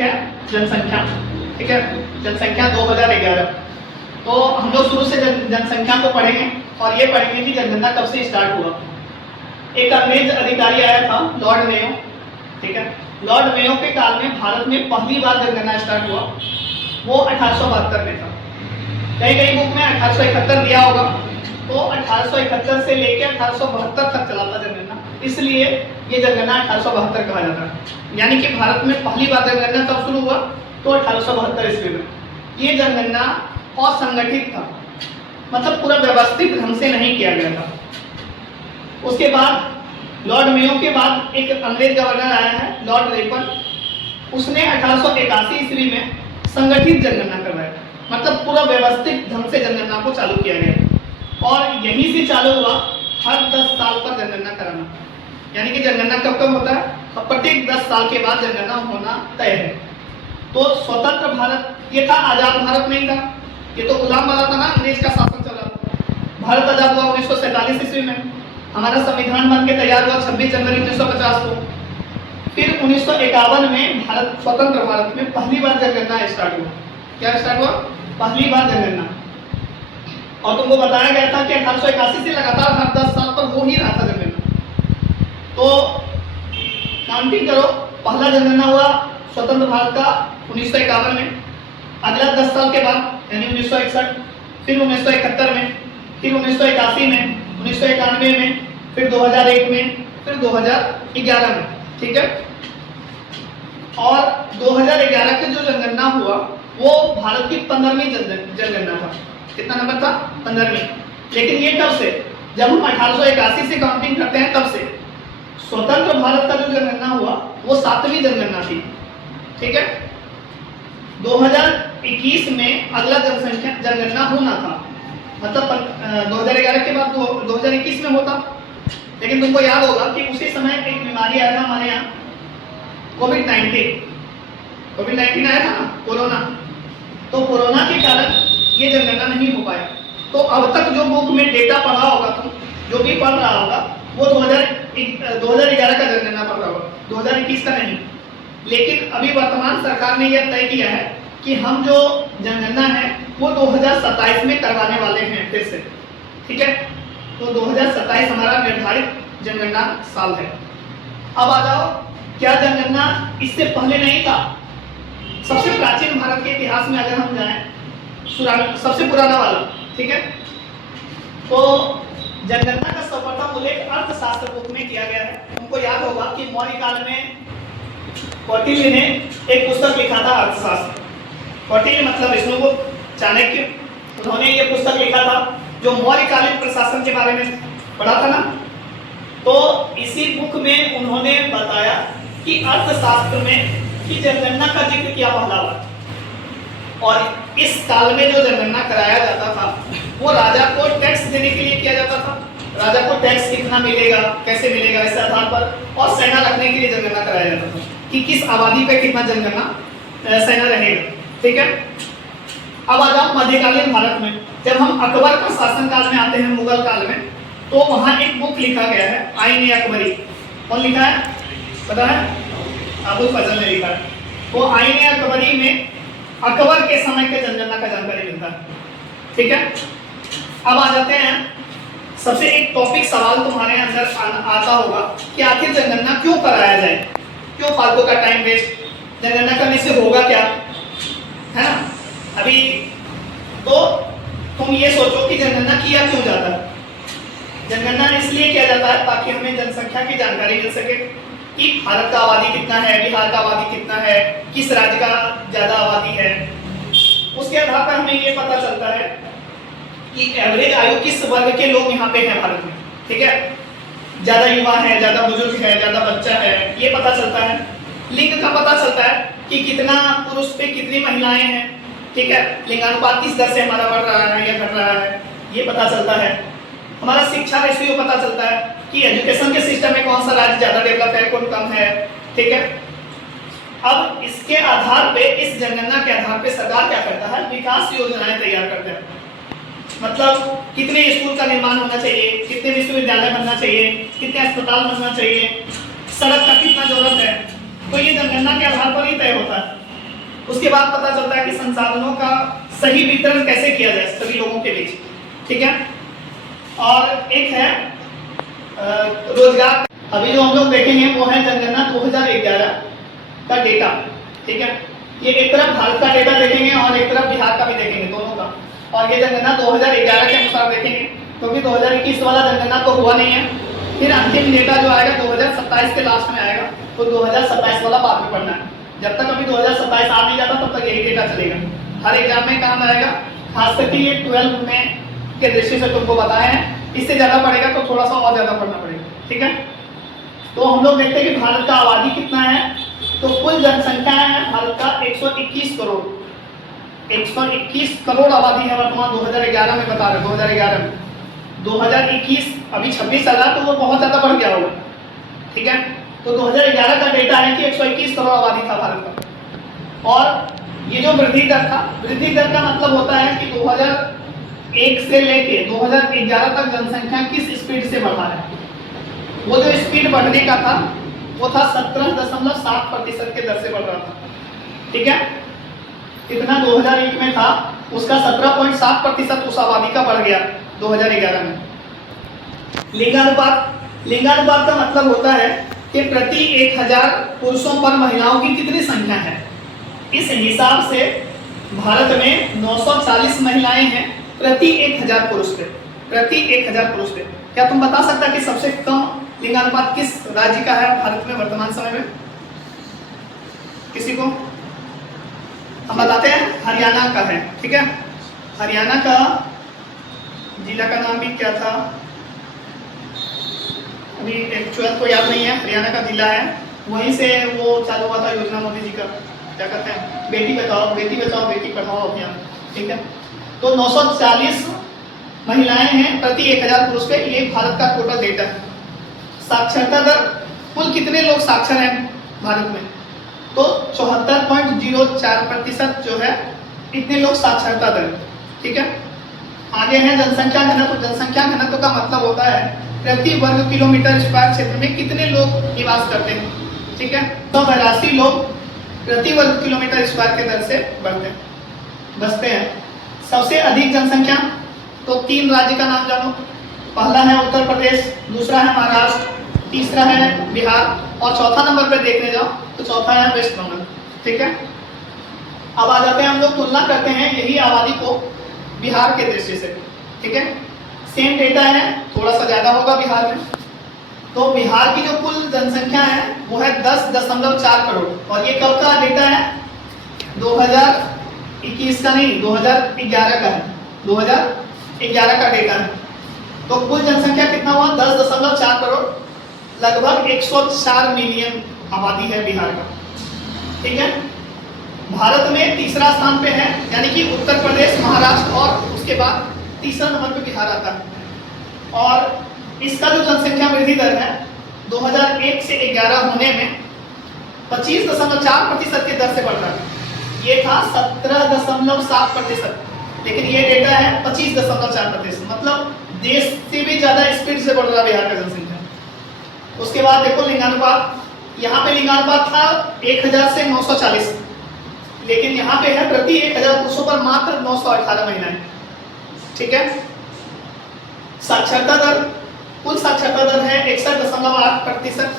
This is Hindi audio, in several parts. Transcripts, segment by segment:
है जनसंख्या, ठीक है, जनसंख्या 2011। तो हम लोग शुरू से जनसंख्या को पढ़ेंगे और ये पढ़ेंगे कि जनगणना कब से स्टार्ट हुआ। एक अंग्रेज अधिकारी आया था, लॉर्ड मेयो, ठीक है। लॉर्ड मेयो के काल में भारत में पहली बार जनगणना स्टार्ट हुआ, वो 1872 में था। कई कई बुक में 1871 दिया होगा, तो 1871 से लेकर 1872 तक चला था जनगणना, इसलिए ये जनगणना 1872 कहा जाता है। यानी कि भारत में पहली बार जनगणना कब शुरू हुआ, तो 1872 ईस्वी में। ये जनगणना असंगठित था, मतलब पूरा व्यवस्थित ढंग से नहीं किया गया था। उसके बाद लॉर्ड मेयो के बाद एक अंग्रेज गवर्नर आया है, लॉर्ड रेपन। उसने 1881 ईस्वी में संगठित जनगणना करवाया, मतलब पूरा व्यवस्थित ढंग से जनगणना को चालू किया गया। और यहीं से चालू हुआ हर 10 साल पर जनगणना कराना, यानी कि जनगणना कब कब होता है, प्रत्येक 10 साल के बाद जनगणना होना तय है। तो स्वतंत्र भारत ये था, आजाद भारत नहीं था, ये तो गुलाम वाला था ना, अंग्रेज का शासन चल रहा था। भारत आजाद हुआ 1947 ईस्वी में, हमारा संविधान बन के तैयार हुआ 26 जनवरी 1950 को। फिर 1951 में भारत स्वतंत्र भारत में पहली बार जनगणना स्टार्ट हुआ। क्या स्टार्ट हुआ? पहली बार जनगणना। और तुमको बताया गया था कि 1881 से लगातार हर 10 साल पर हो ही रहा था जनगणना। तो काउंटिंग करो, पहला जनगणना हुआ स्वतंत्र भारत का 1951 में, अगला 10 साल के बाद यानी 1961, फिर 1971 में, फिर 1981 में, 1991 में, फिर 2001 में, फिर 2011 में, ठीक है। और 2011 के जो जनगणना हुआ वो भारत की 15वीं जनगणना था। कितना नंबर था? 15वीं। लेकिन ये कब से? जब हम 1881 से काउंटिंग करते हैं तब से। स्वतंत्र भारत का जो जनगणना हुआ वो 7वीं जनगणना थी, ठीक है। 2021 में अगला जनसंख्या जनगणना होना था, मतलब 2011 के बाद 2021 में होता। लेकिन तुमको याद होगा कि उसी समय एक बीमारी आया था हमारे यहाँ, कोविड-19 आया था ना, कोरोना। तो कोरोना के कारण ये जनगणना नहीं हो पाया। तो अब तक जो बुक में डेटा पढ़ा होगा, तुम जो भी पढ़ रहा होगा वो 2011 का जनगणना पढ़ रहा होगा, 2021 का नहीं। लेकिन अभी वर्तमान सरकार ने यह तय किया है कि हम जो जनगणना है वो 2027 में करवाने वाले हैं फिर से, ठीक है। तो 2027 हमारा निर्धारित जनगणना साल है। अब आ जाओ, क्या जनगणना इससे पहले नहीं था? सबसे प्राचीन भारत के इतिहास में अगर हम जाएं, सबसे पुराना वाला, ठीक है, तो जनगणना का सर्वप्रथम उल्लेख अर्थशास्त्र बुक में किया गया है। तुमको याद होगा कि मौर्य काल में कौटिल्य ने एक पुस्तक लिखा था अर्थशास्त्र। कौटिल्य मतलब विष्णुगुप्त, चाणक्य, उन्होंने ये पुस्तक लिखा था जो मौर्यकालीन प्रशासन के बारे में पढ़ा था ना। तो इसी बुक में उन्होंने बताया कि अर्थशास्त्र में कि जनगणना का जिक्र किया पहला बार। और इस काल में जो जनगणना कराया जाता था वो राजा को टैक्स देने के लिए किया जाता था। राजा को टैक्स कितना मिलेगा, कैसे मिलेगा, इस आधार पर, और सेना रखने के लिए जनगणना कराया जाता था कि किस आबादी पे कितना जनगणना सेना रहेगा, ठीक है। अब आ जाओ मध्यकालीन भारत में, जब हम अकबर का शासनकाल में आते हैं, मुगल काल में, तो वहां एक बुक लिखा गया है, आईन-ए-अकबरी। कौन लिखा है पता है? अबुल फजल ने लिखा है। वो आईन-ए-अकबरी में अकबर के समय के जनगणना का जानकारी मिलता है, ठीक है। अब आ जाते हैं, सबसे एक टॉपिक सवाल तुम्हारे अंदर आता होगा कि आखिर जनगणना क्यों कराया जाए, क्यों फालतू का टाइम वेस्ट, जनगणना करने से होगा क्या, है ना। अभी तो तुम ये सोचो कि जनगणना किया क्यों जाता है। जनगणना इसलिए किया जाता है ताकि हमें जनसंख्या की जानकारी मिल सके कि भारत का आबादी कितना है, बिहार का आबादी कितना है, किस राज्य का ज्यादा आबादी है। उसके आधार पर हमें ये पता चलता है कि एवरेज आयु किस वर्ग के लोग यहाँ पे हैं भारत में, ठीक है। ज्यादा युवा है, ज्यादा बुजुर्ग है, ज्यादा बच्चा है, ये पता चलता है। लिंग का पता चलता है कि कितना पुरुष पे कितनी महिलाएं हैं, ठीक है। लिंगानुपात किस दर से हमारा बढ़ रहा है या घट रहा है, ये पता चलता है। हमारा शिक्षा रेशियो पता चलता है कि एजुकेशन के सिस्टम में कौन सा राज्य ज्यादा डेवलप है, कौन कम है, ठीक है। अब इसके आधार पे, इस जनगणना के आधार पे सरकार क्या करता है? विकास योजनाएं तैयार करते हैं। मतलब कितने स्कूल का निर्माण होना चाहिए, कितने विश्वविद्यालय बनना चाहिए, कितने अस्पताल बनना चाहिए, सड़क का कितना जरूरत है, तो ये जनगणना के आधार पर ही तय होता है। उसके बाद पता चलता है कि संसाधनों का सही वितरण कैसे किया जाए सभी लोगों के बीच, ठीक है। और एक है रोजगार। अभी जो हम लोग देखेंगे वो है जनगणना 2011 का डेटा, ठीक है। ये एक तरफ भारत का डेटा देखेंगे और एक तरफ बिहार का भी देखेंगे, दोनों का। और ये जनगणना 2011 के अनुसार देखेंगे, क्योंकि 2021 वाला जनगणना तो हुआ नहीं है। फिर अंतिम डेटा जो आएगा 2027 के लास्ट में आएगा, तो 2027 वाला बाद में पढ़ना है। जब तक अभी 2027 आ नहीं जाता तब तक यही डेटा चलेगा, हर एग्जाम में काम आएगा। खास करके ये 12 में के दृष्टि से तुमको बताए हैं, इससे ज़्यादा पड़ेगा तो थोड़ा सा और ज़्यादा पढ़ना पड़ेगा, ठीक है। तो हम लोग देखते हैं कि भारत का आबादी कितना है। तो कुल जनसंख्या है भारत का 121 करोड़। 121 करोड़ आबादी है वर्तमान 2011 में बता रहे, 2011 में। 2021 अभी 26 चल रहा, तो वो बहुत ज़्यादा बढ़ गया होगा, ठीक है। तो 2011 का डेटा है कि 121 करोड़ आबादी था भारत का। और ये जो वृद्धि दर था, वृद्धि दर का मतलब होता है कि 2001 से लेके 2011 तक जनसंख्या किस स्पीड से बढ़ा है। वो जो स्पीड बढ़ने का था वो था 17.7% के दर से बढ़ रहा था, ठीक है। कितना 2001 में था, उसका 17.7% उस आबादी का बढ़ गया 2011 में। लिंगानुपात का मतलब होता है कि प्रति 1000 पुरुषों पर महिलाओं की कितनी संख्या है। इस हिसाब से भारत में 940 महिलाएं हैं प्रति 1000 पुरुष पे, प्रति 1000 पुरुष पे। क्या तुम बता सकता है कि सबसे कम लिंगानुपात किस राज्य का है भारत में वर्तमान समय में? किसी को? हम बताते हैं, हरियाणा का है, ठीक है। हरियाणा का जिला का नाम भी क्या था, अभी एक्चुअल तो याद नहीं है। हरियाणा का जिला है, वहीं से वो चालू हुआ था योजना मोदी जी का, क्या कहते हैं, बेटी बचाओ बेटी पढ़ाओ अभियान, ठीक है। तो 940 महिलाएं हैं प्रति 1000 पुरुष पे, ये भारत का टोटल डेटा है। साक्षरता दर, कुल कितने लोग साक्षर हैं भारत में? तो 74.04% जो है, इतने लोग साक्षरता दर, ठीक है। आगे है जनसंख्या घनत्व। जनसंख्या घनत्व का मतलब होता है प्रति वर्ग किलोमीटर स्क्वायर क्षेत्र में कितने लोग निवास करते हैं, ठीक है। 182 लोग प्रति वर्ग किलोमीटर स्क्वायर के दर से बसते हैं। सबसे अधिक जनसंख्या, तो 3 राज्य का नाम जानो। पहला है उत्तर प्रदेश, दूसरा है महाराष्ट्र, तीसरा है बिहार, और चौथा नंबर पे देखने जाओ तो चौथा है वेस्ट बंगाल, ठीक है। अब आ जाते हैं, हम लोग तुलना करते हैं यही आबादी को बिहार के दृष्टि से, ठीक है। सेम डेटा है, थोड़ा सा ज्यादा होगा बिहार में। तो बिहार की जो कुल जनसंख्या है वो है 10.4 करोड़, और ये कब का डेटा है? 2021 का नहीं, 2011 का है, 2011 का डेटा है। तो कुल जनसंख्या कितना हुआ? 10.4 करोड़, लगभग 104 मिलियन आबादी है बिहार का, ठीक है। भारत में तीसरा स्थान पे है, यानी कि उत्तर प्रदेश, महाराष्ट्र, और उसके बाद तीसरा नंबर पे बिहार आता है। और इसका जो जनसंख्या वृद्धि दर है 2001 से 11 होने में 25.4% के दर से बढ़ रहा है। ये था 17.7%, लेकिन ये डेटा है 25.4%, मतलब देश से भी ज्यादा स्पीड से बढ़ रहा है बिहार का जनसंख्या। उसके बाद देखो लिंगानुपात, यहाँ पे लिंगानुपात था 1000 से 940, लेकिन यहाँ पे है प्रति 1000 पुरुषों पर मात्र 918 महिलाएं, ठीक है। साक्षरता दर, कुल साक्षरता दर है 61.8%,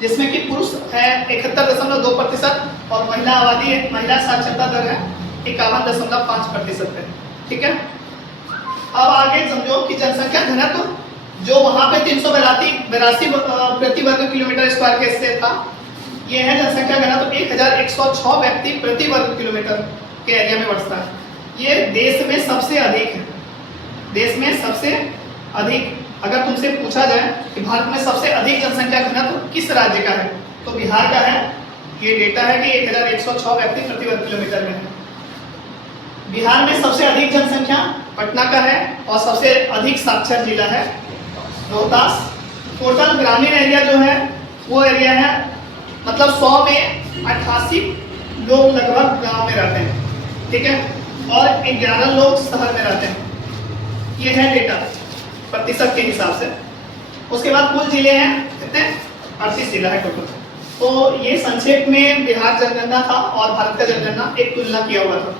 जिसमें कि पुरुष है 71.2% और महिला आबादी है, महिला साक्षरता दर है 51.5% है, ठीक है। अब आगे समझो कि जनसंख्या घनत्व जो वहां पे 382 प्रति वर्ग किलोमीटर स्क्वायर के से था, ये है जनसंख्या घनत्व 1106 व्यक्ति प्रति वर्ग किलोमीटर के एरिया में बसता है। ये देश में सबसे अधिक है, देश में सबसे अधिक। अगर तुमसे पूछा जाए कि भारत में सबसे अधिक जनसंख्या घनत्व किस राज्य का है, तो बिहार का है। ये डेटा है कि 1106 व्यक्ति प्रति वर्ग किलोमीटर में है। बिहार में सबसे अधिक जनसंख्या पटना का है, और सबसे अधिक साक्षर जिला है रोहतास। टोटल ग्रामीण एरिया जो है वो एरिया है, मतलब 100 में 88 लोग लगभग गांव में रहते हैं, ठीक है, और 11 लोग शहर में रहते हैं। ये है डेटा प्रतिशत के हिसाब से। उसके बाद कुल जिले हैं कितने? 38 जिला है टोटल। तो ये संक्षेप में बिहार जनगणना था और भारत का जनगणना एक तुलना किया हुआ था।